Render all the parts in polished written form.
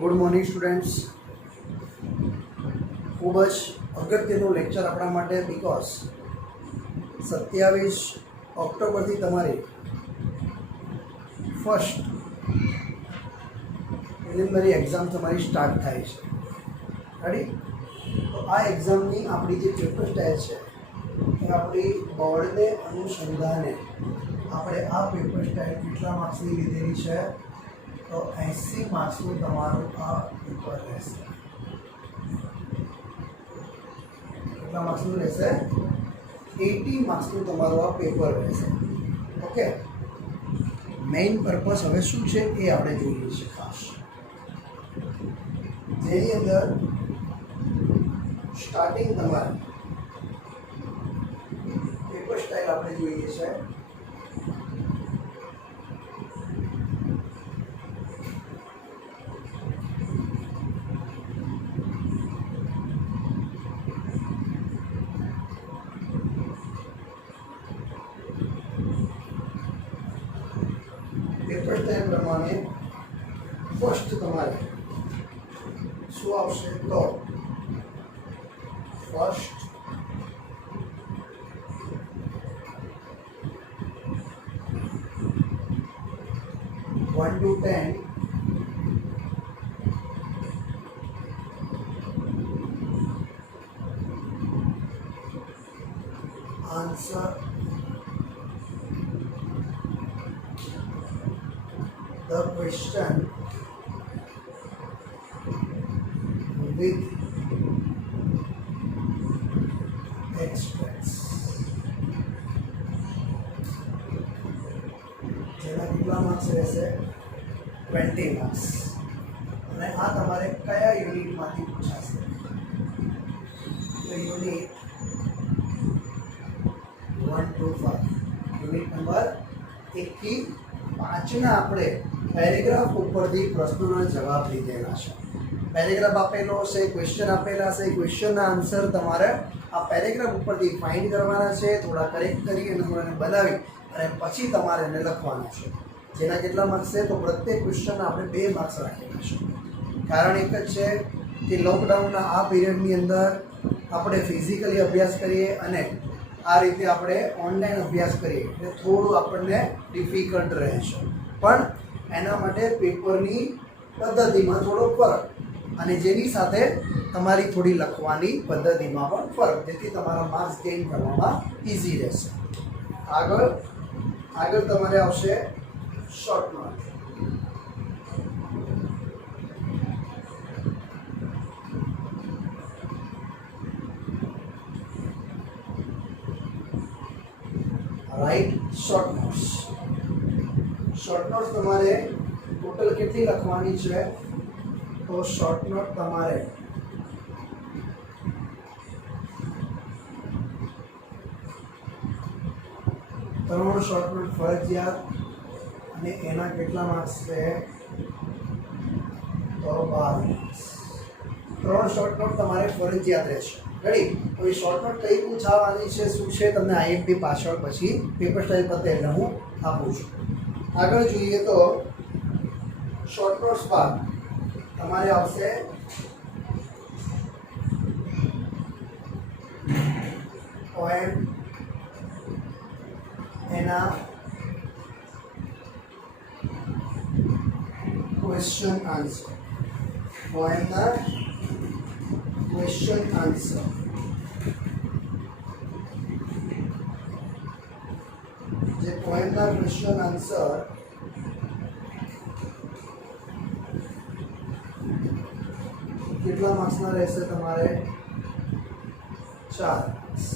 Good morning students. ખૂબ જ અગત્યનું લેક્ચર આપણા માટે, બિકોઝ 27 ઓક્ટોબરથી તમારી ફર્સ્ટ પ્રિલિમિનરી એક્ઝામ તમારી સ્ટાર્ટ થાય છે. રેડી? તો આ એક્ઝામની આપણી જે પેપર સ્ટાઇલ છે એ આપણી બોર્ડને અનુસંધાને આપણે આ પેપર સ્ટાઇલ કેટલા માર્ક્સની લીધેલી છે? તો 80 માર્ક્સનું તમારું આ પેપર રહેશે. કેટલા માર્ક્સનું રહેશે? 80 માર્ક્સનું તમારું આ પેપર રહેશે. ઓકે, મેઇન પર્પસ હવે શું છે એ આપણે જોઈએ છે ખાસ, જેની અંદર સ્ટાર્ટિંગ તમારે પેપર સ્ટાઇલ આપણે જોઈએ છે. પેપર સ્ટાઇલ પ્રમાણે ફર્સ્ટ તમારે શું આવશે? તો first one to 10 answer the question with extracts. જેના કેટલા માર્ક્સ રહેશે? 20 માર્ક્સ. અને આ તમારે કયા યુનિટમાંથી પૂછાશે? તો યુનિટ 1 to 5, યુનિટ નંબર 1 થી 5ના આપણે પેરેગ્રાફ ઉપરથી પ્રશ્નોના જવાબ લીધેલા છે. પેરેગ્રાફ આપેલો હશે, ક્વેશ્ચન આપેલા હશે, ક્વેશ્ચનના આન્સર તમારે આ પેરેગ્રાફ ઉપરથી ફાઇન્ડ કરવાના છે, થોડા કરેક્ટ કરી અને બનાવી અને પછી તમારે એને લખવાના છે. જેના કેટલા માર્ક્સ છે? તો પ્રત્યેક ક્વેશ્ચનના આપણે 2 માર્ક્સ રાખેલા છે. કારણ એક જ છે કે લોકડાઉનના આ પીરિયડની અંદર આપણે ફિઝિકલી અભ્યાસ કરીએ અને આ રીતે આપણે ઓનલાઈન અભ્યાસ કરીએ એટલે થોડું આપણને ડિફિકલ્ટ રહે છે. પણ એના માટે પેપરની પદ્ધતિમાં થોડો ફરક અને જેની સાથે તમારી થોડી લખવાની પદ્ધતિમાં પણ ફરક, જેથી તમારા માર્ક્સ ગેઇન કરવામાં ઇઝી રહેશે. આગળ તમારે આવશે short note. Write short notes. Short notes તમારે ટોટલ કેટલી લખવાની છે? તો શોર્ટ નોટ તમારે 3 શોર્ટ નોટ ફરજિયાત અને એના કેટલા માર્ક્સ છે? તો 12 માર્ક્સ. 3 શોર્ટ નોટ તમારે ફરજિયાત રહેશે. રેડી? તો એ શોર્ટ નોટ કઈ પૂછાવાની છે, શું છે, તમને આઈએમપી પાછળ પછી પેપર સ્ટાઇલ પતે એટલે હું આપું છું. આગળ જોઈએ તો શોર્ટ નોટ્સ બાદ તમારે આવશે પોએમ, એના ક્વેશ્ચન આન્સર. પોએમના ક્વેશ્ચન આન્સર. જે પોએમના ક્વેશ્ચન આન્સર કેટલા માર્ક્સના રહેશે? તમારે 4 માર્ક્સ.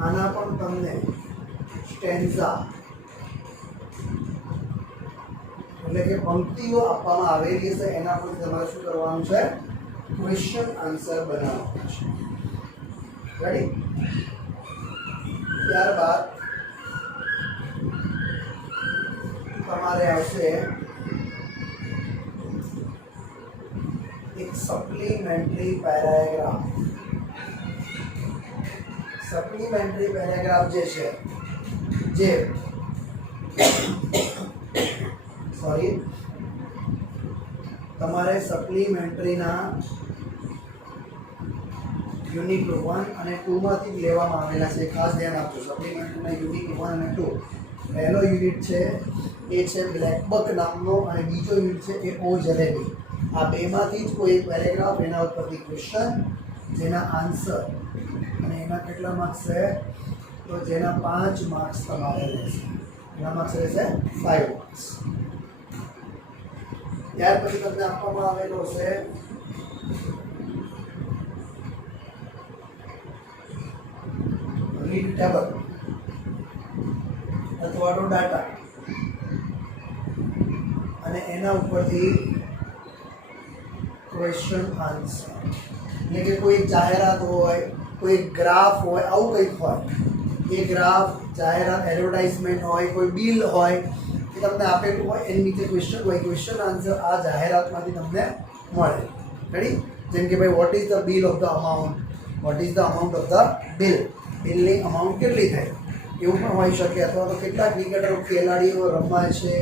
આના પણ તમને સ્ટેન્ઝા એટલે કે પંક્તિઓ આપવામાં આવેલી છે, એના પરથી તમારે શું કરવાનું છે? ક્વેશ્ચન આન્સર બનાવવાનું છે. રેડી? ત્યારબાદ તમારે આવશે એક સપ્લિમેન્ટરી પેરેગ્રાફ. સપ્લિમેન્ટરી પેરેગ્રાફ જે છે જે તમારે સપ્લિમેન્ટરીના યુનિટ 1 અને 2 માંથી જ લેવામાં આવેલા છે. ખાસ ધ્યાન આપજો. સપ્લિમેન્ટરીના યુનિટ 1 અને 2. પહેલો યુનિટ છે એ છે બ્લેકબક નામનો અને બીજો યુનિટ છે એ ઓ જલેબી. આ બેમાંથી જ કોઈ એક પેરેગ્રાફ, એના ઉપરથી ક્વેશ્ચન, જેના આન્સર અને એના કેટલા માર્ક્સ છે? તો જેના 5 માર્ક્સ તમારે રહેશે. એના માર્ક્સ રહેશે 5 માર્ક્સ. ત્યાર પછી તમને આપવામાં આવેલો છે રીડ ટેબલ અથવા તો ડાટા, અને એના ઉપરથી ક્વેશ્ચન આન્સર. એટલે કે કોઈ જાહેરાત હોય, કોઈ ગ્રાફ હોય, આવું કંઈક હોય, એ ગ્રાફ, જાહેરાત, એડવર્ટાઇઝમેન્ટ હોય, કોઈ બિલ હોય, એ તમને આપેલું હોય, એની નીચે ક્વેશ્ચન હોય. ક્વેશ્ચન આન્સર આ જાહેરાતમાંથી તમને મળે. રેડી? જેમ કે ભાઈ, what is the bill of the amount, what is the amount of the bill, બિલની અમાઉન્ટ કેટલી થાય, એવું પણ હોઈ શકે. અથવા તો કેટલા ક્રિકેટરો, ખેલાડીઓ રમાય છે,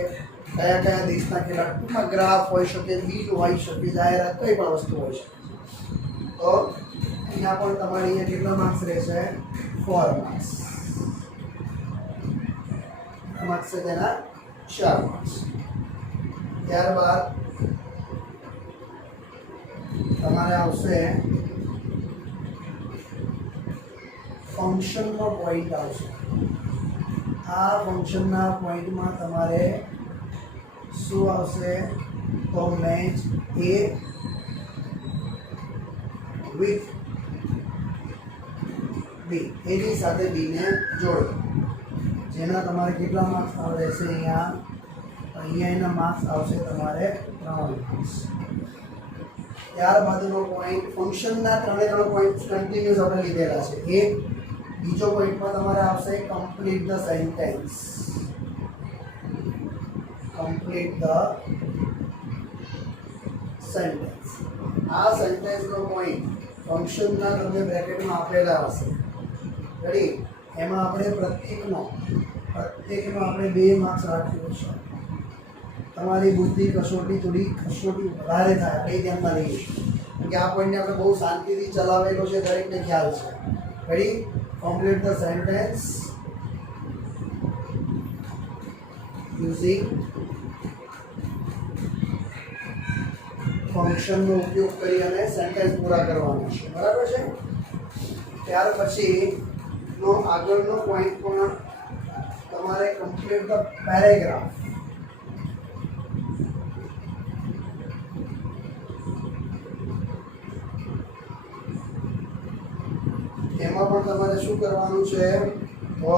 કયા કયા દેશના ખેલાડી, ટૂંકમાં ગ્રાફ હોઈ શકે, બિલ હોઈ શકે, જાહેરાત, કઈ પણ વસ્તુ હોઈ શકે. તો એના પણ તમારે અહીંયા કેટલા માર્ક્સ રહેશે? 4 માર્ક્સ. માર્ક્સ છે તેના 4 માર્ક્સ. ત્યારબાદ તમારે આવશે ફંક્શનનો પોઈન્ટ આવશે. આ ફંક્શનના પોઈન્ટમાં તમારે શું આવશે? તો મેચ એ વિથ બી, એની સાથે બીને જોડો. જેના તમારે કેટલા માર્ક્સ રહેશે? અહીંયા એના માર્ક્સ આવશે તમારે 3 માર્ક્સ. ત્યારબાદનો પોઈન્ટ, ફંક્શનના 3 પોઈન્ટ કન્ટિન્યુઅસ આપણે લીધેલા છે. એક બીજો પોઈન્ટમાં તમારે આવશે complete the sentence. Complete the sentence. આ સેન્ટેન્સનો પોઈન્ટ ફંક્શનના તમને બ્રેકેટમાં આપેલા હશે. રેડી? એમાં આપણે પ્રત્યેકનો આપણે 2 માર્ક્સ રાખ્યો છે. તમારી બુદ્ધિ થોડી કસોટી વધારે થાય, આપણે ધ્યાનમાં લઈએ. કારણ કે આ પોઈન્ટને આપણે બહુ શાંતિથી ચલાવેલો છે, દરેકને ખ્યાલ છે. Ready? Complete the sentence using ફંક્શનનો ઉપયોગ કરી અને સેન્ટેન્સ પૂરા કરવાનો છે. બરાબર છે? ત્યાર પછીનો આગળનો પોઈન્ટ પણ તમારે કમ્પ્લીટ ધ પેરેગ્રાફ. એમાં પણ તમારે શું કરવાનું છે? તો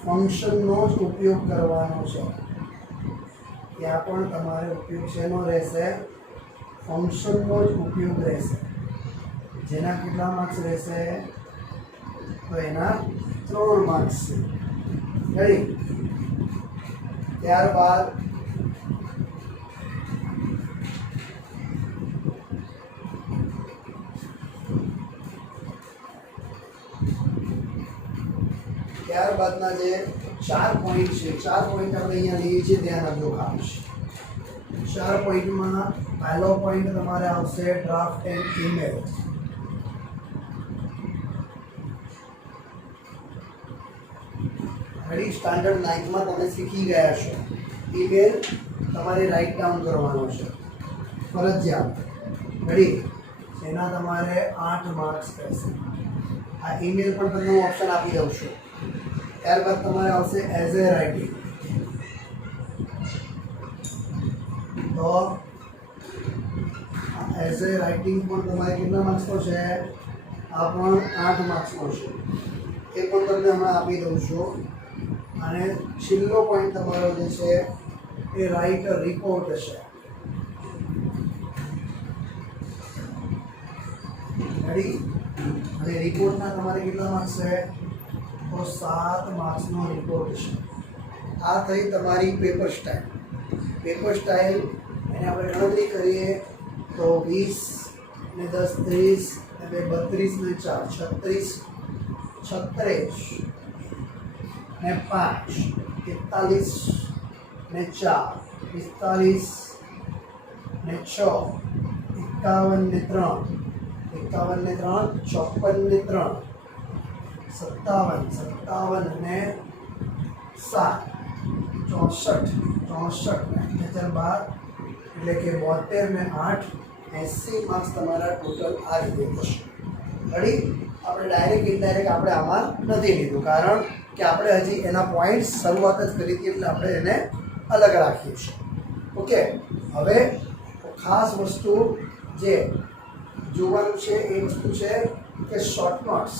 ફંક્શનનો જ ઉપયોગ કરવાનો છે. ત્યાં પણ તમારે ઉપયોગ શેનો રહેશે? ફંક્શનનો જ ઉપયોગ રહેશે. જેના કેટલા માર્ક્સ રહેશે? તો એના 3 માર્ક્સ છે. રેડી? ત્યારબાદ ત્યારબાદના જે 4 પોઈન્ટ છે, 4 પોઈન્ટ આપણે અહીંયા લઈએ છીએ, ધ્યાન આપજો ખાસ. 4 પોઈન્ટમાં પહેલો પોઈન્ટ તમારે આવશે draft and email. Ready? Standard 9માં તમે શીખી ગયા છો. ઈમેલ તમારે રાઇટ ડાઉન કરવાનો છે, ફરજિયાત. રેડી? એના તમારે 8 માર્ક્સ રહેશે. આ ઈમેલ પણ તમને હું ઓપ્શન આપી દઉં છું. ત્યારબાદ તમારે આવશે એઝ એ રાઇટિંગ. તો એઝ એ રાઇટિંગ પણ તમારે કેટલા માર્ક્સનો છે? આ પણ 8 માર્ક્સનો છે. એ પણ તમને હમણાં આપી દઉં છું. અને છેલ્લો પોઈન્ટ તમારો જે છે એ રાઇટ રિપોર્ટ છે. રેડી? અને રિપોર્ટના તમારે કેટલા માર્ક્સ છે? તો 7 માર્ક્સનો રિપોર્ટ છે. આ થઈ તમારી પેપર સ્ટાઇલ. પેપર સ્ટાઇલ એને આપણે ગણતરી કરીએ તો 20 ને 10 30 ને 32 ને 4 36 36 ને 5 41 ને 4 45 ને 6, 51 ને 3, 51 ને 3, 54 ને 3, 57, 57 ને 7, 64, 64 ને 12, એટલે કે 72 ને 8, 80 માર્ક્સ તમારા ટોટલ આ રીતે થશે. રેડી? આપણે ડાયરેક્ટ ઇનડાયરેક્ટ આપણે આમાં નથી લીધું, કારણ કે આપણે હજી એના પોઈન્ટ્સ શરૂઆત જ કરી હતી, એટલે આપણે એને અલગ રાખીએ છીએ. ઓકે, હવે ખાસ વસ્તુ જે જોવાનું છે એ વસ્તુ છે કે શોર્ટ નોટ્સ.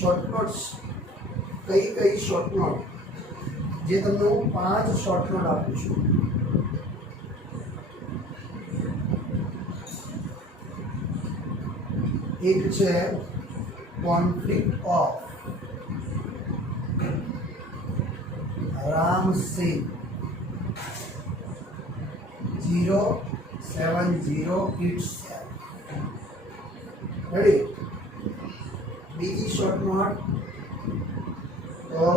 શોર્ટ નોટ્સ કઈ શોર્ટ નોટ, જે તમને હું 5 શોર્ટ નોટ આપું છું. એક છે conflict of Ram Singh 07087. Ready? બીજી શોર્ટ નોટ તો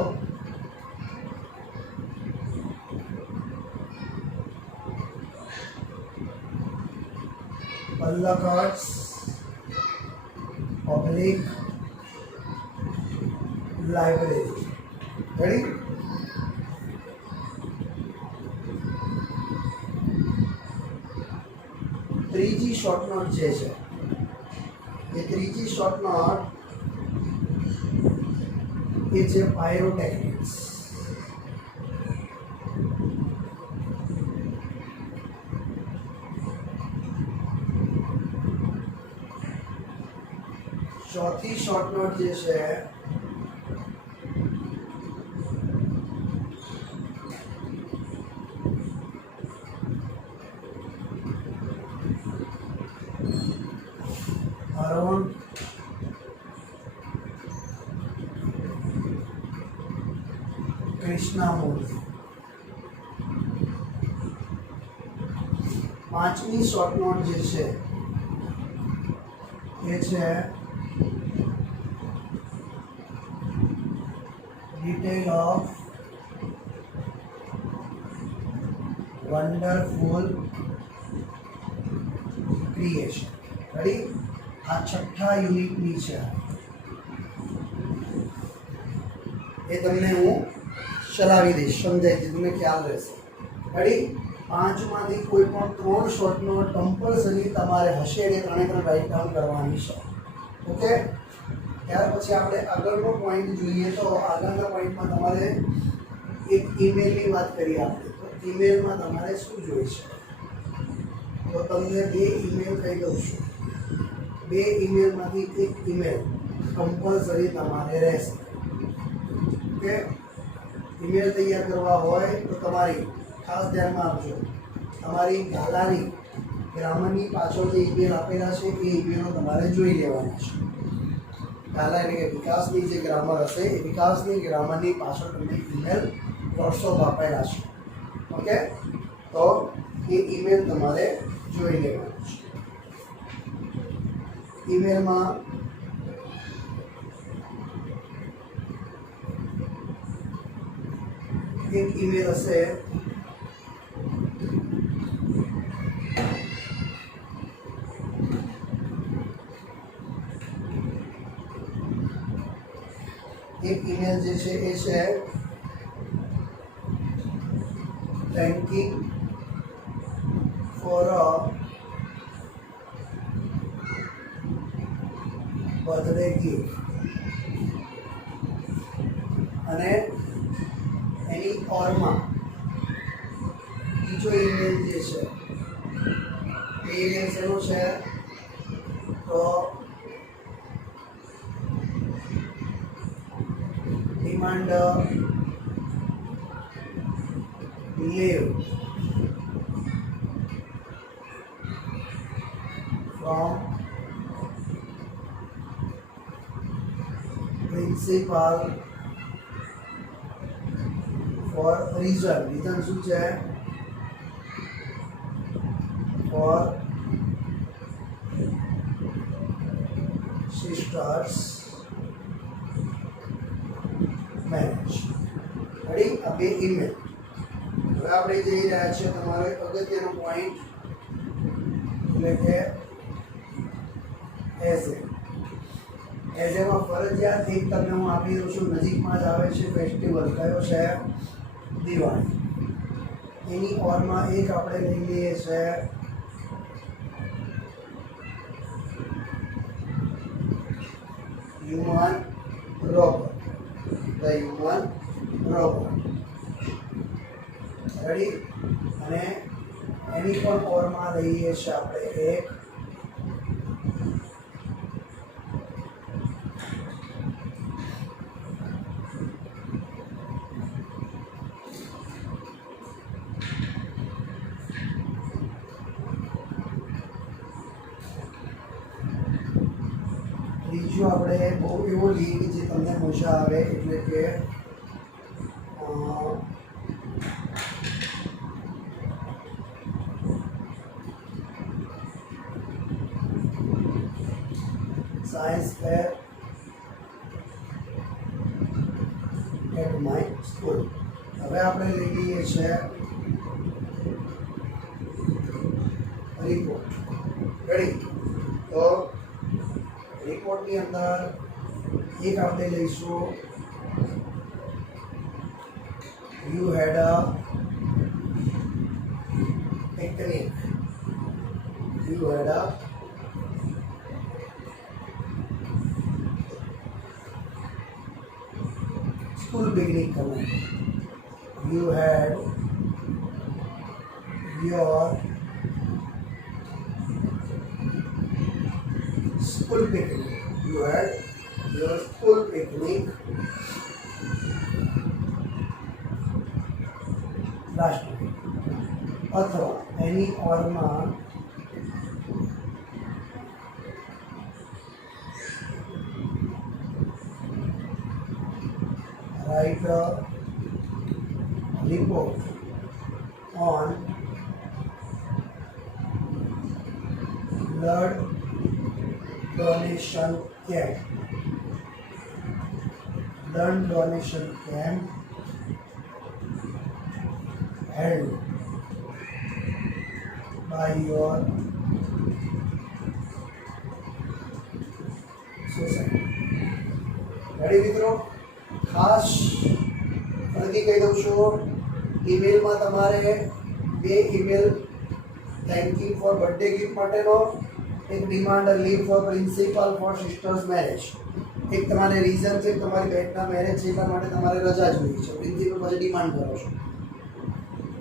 પલ્લકટ્સ પબ્લિક લાઇબ્રેરી. રેડી? ત્રીજી શોર્ટ નોટ જે છે એ ત્રીજી શોર્ટ નોટ એ છે પાયરોટેક્નિક્સ. ચોથી શોર્ટ નોટ જે છે અરુણ કૃષ્ણામૂર્તિ. પાંચમી શોર્ટ નોટ જે છે એ છે detail of wonderful creation. Ready? આ છઠ્ઠા યુનિટની છે, એ તમને હું ચલાવી દઈશ, સમજાવી દઈશ, તમને ખ્યાલ રહેશે. રેડી? 5માંથી કોઈ પણ 3 શોર્ટ નોટ કમ્પલસરી તમારે હશે એટલે 3 રાઇટ ડાઉન કરવાની છે. ઓકે, ત્યાર પછી આપણે આગળનો પોઈન્ટ જોઈએ. તો આગળના પોઈન્ટમાં તમારે એક ઈમેલની વાત કરીએ આપણે. તો ઈમેલમાં તમારે શું જોઈશે? તો તમને 2 ઈમેલ કહી દઉં છું. 2 ઈમેલમાંથી એક ઈમેલ કમ્પલસરી તમારે રહેશે. ઓકે, ઈમેલ તૈયાર કરવા હોય તો તમારી ખાસ ધ્યાનમાં આપજો, તમારી ગાલાની ગ્રામરની પાછળ જે ઈમેલ આપેલા છે એ ઈમેલો તમારે જોઈ લેવાના છે. ગાલા એટલે કે વિકાસની જે ગ્રામર હશે એ વિકાસની ગ્રામરની પાછળ તમને ઈમેલ વોટ્સઅપ આપેલા છે. ઓકે, તો એ ઈમેલ તમારે જોઈ લેવાનું છે. ઈમેલમાં એક ઈમેલ હશે એક ઈમેલ જે છે એ છે થેન્કિંગ ફોર અ બર્થડે ગિફ્ટ, અને એની ઓરમાં બીજો ઈમેલ જે છે એ ઈમેલ શેનો છે? તો demand leave from principal for reason શું છે? For sister's marriage. રેડી? આ બે ઈમેલ. હવે આપણે જઈ રહ્યા છીએ તમારો અગત્યનો પોઈન્ટ, એટલે કે એઝેમાં ફરજિયાત એક તમને હું આપી દઉં છું. નજીકમાં જ આવે છે ફેસ્ટિવલ. કયો છે? દિવાળી. એની ઓરમાં એક આપણે લઈ લઈએ છે human robot. The human robot. Ready? અને એની પણ ઓરમાં લઈએ છીએ આપણે એક ત્રીજું આપણે બહુ એવો લઈએ કે જે તમને મજા આવે, એટલે કે science fair at my school. હવે આપણે લઈ લઈએ છે રિપોર્ટ. રેડી? તો રિપોર્ટની અંદર એક આપણે લઈશું you had a picnic. You had a school picnic करना है. You had your school picnic. You had your school picnic last week. अथवा any or માં write a report on blood donation camp. Blood donation camp held by your society. Ready મિત્રો? ખાસ ફરીથી કહી દઉં છું, ઈમેલમાં તમારે બે email thanking for birthday gift માટેનો, એક demand leave for principal for sister's marriage. એક તમારે રીઝન છે તમારી બેટના મેરેજ છે એટલા માટે તમારે રજા જોઈએ છે, પ્રિન્સિપલ પછી ડિમાન્ડ કરો છો.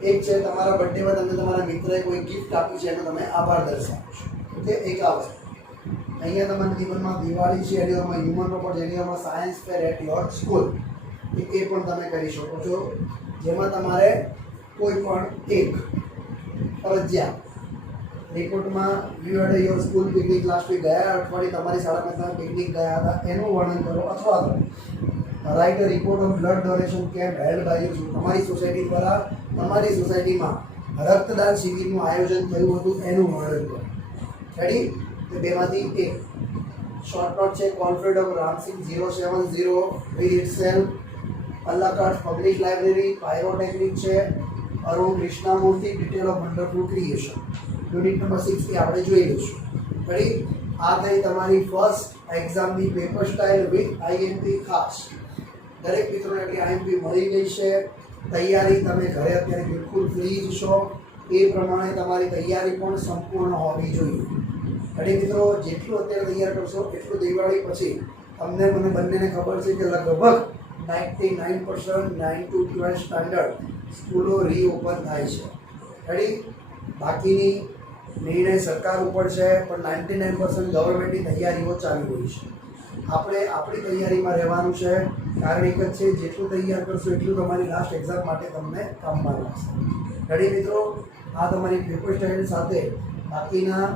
એક છે તમારા બર્થડેમાં તમને તમારા મિત્રએ કોઈ ગિફ્ટ આપ્યું છે એનો તમે આભાર દર્શાવો છો. ઓકે? એક આ વસ્તુ. અહીંયા તમારા જીવનમાં દિવાળી છે, એની ઓરમાં હ્યુમન રોબોટ, જેની ઓરમાં science fair at your school, એ પણ તમે કરી શકો છો. જેમાં તમારે કોઈ પણ એક ફરજિયાત રિપોર્ટમાં you had your school picnic last week, ગયા અઠવાડિયે તમારી શાળામાં તમે પિકનિક ગયા હતા એનું વર્ણન કરો, અથવા તો write a report on blood donation camp held by you. તમારી સોસાયટી દ્વારા તમારી સોસાયટીમાં રક્તદાન શિબિરનું આયોજન થયું હતું એનું વર્ણન કરો. રેડી? તો બેમાંથી એક શોર્ટ નોટ છે કોન્ફ્રેડ ઓફ રામસિંહ 070 વિથ ઇટસેલ્ફ, પલ્લાકાટ પબ્લિક લાઇબ્રેરી, પાયરોટેકનિક છે Arun Krishnamurthy, detail of wonderful creation. Unit number 6 થી આપણે જોઈ લઈશું. રેડી? આ થઈ તમારી ફર્સ્ટ એક્ઝામની પેપર સ્ટાઇલ વિથ આઈએમપી ખાસ. દરેક મિત્રોને એટલી આઈએમપી મળી ગઈ છે. તૈયારી તમે ઘરે અત્યારે બિલકુલ ફ્રી જ છો, એ પ્રમાણે તમારી તૈયારી પણ સંપૂર્ણ હોવી જોઈએ. રેડી મિત્રો? જેટલું અત્યારે તૈયાર કરશો એટલું દિવાળી પછી તમને મને બંનેને ખબર છે કે લગભગ 99% 9 to 12 સ્ટાન્ડર્ડ સ્કૂલો રીઓપન થાય છે. રેડી? બાકીની નિર્ણય સરકાર ઉપર છે, પણ 99% ગવર્મેન્ટની તૈયારીઓ ચાલી રહી છે. આપણે આપણી તૈયારીમાં રહેવાનું છે. કારણ એક જ છે, જેટલું તૈયાર કરશો એટલું તમારી લાસ્ટ એક્ઝામ માટે તમને કામમાં લાગશે. રેડી મિત્રો? આ તમારી પેપર સ્ટાઇલ સાથે બાકીના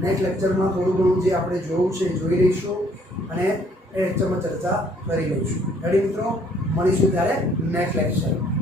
નેક્સ્ટ લેક્ચરમાં થોડું ઘણું જે આપણે જોવું છે એ જોઈ લઈશું અને એ લેક્ચરમાં ચર્ચા કરી લઈશું. રેડી મિત્રો? મળીશું ત્યારે નેક્સ્ટ લેક્ચરમાં.